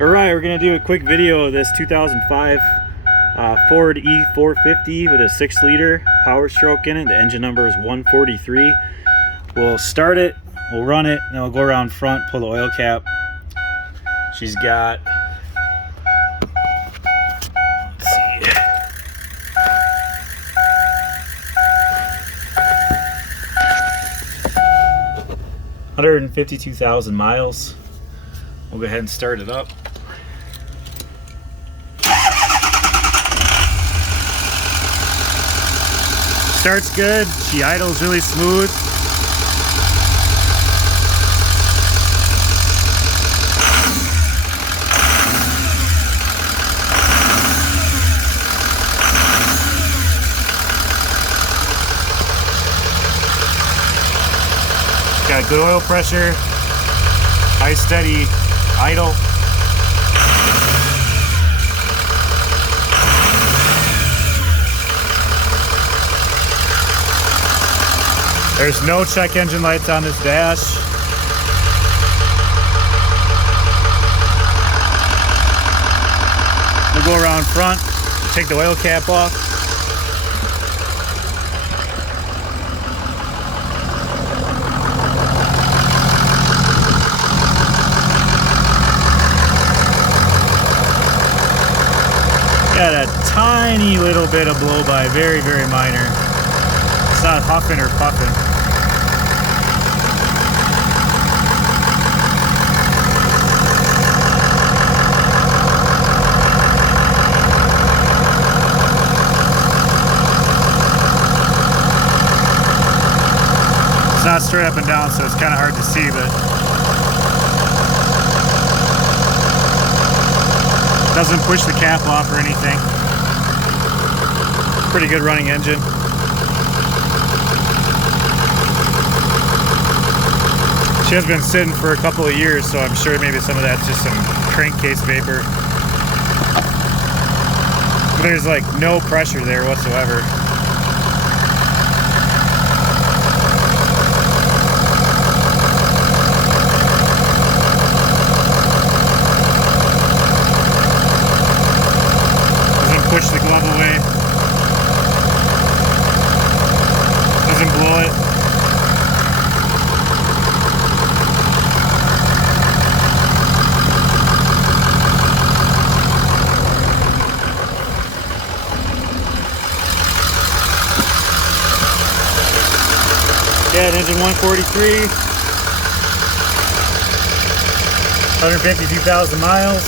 Alright, we're going to do a quick video of this 2005 Ford E450 with a 6-liter power stroke in it. The engine number is 143. We'll start it, we'll run it, then we'll go around front, pull the oil cap. She's got, let's see, 152,000 miles. We'll go ahead and start it up. Starts good, she idles really smooth. Got good oil pressure, high steady idle. There's no check engine lights on this dash. We'll go around front, take the oil cap off. Got a tiny little bit of blow by, very, very minor. It's not huffing or puffing. It's not straight up and down, so it's kind of hard to see, but doesn't push the cap off or anything. Pretty good running engine. She has been sitting for a couple of years, so I'm sure maybe some of that's just some crankcase vapor. But there's like no pressure there whatsoever. Push the glove away. Doesn't blow it. Yeah, engine 143. 152,000 miles.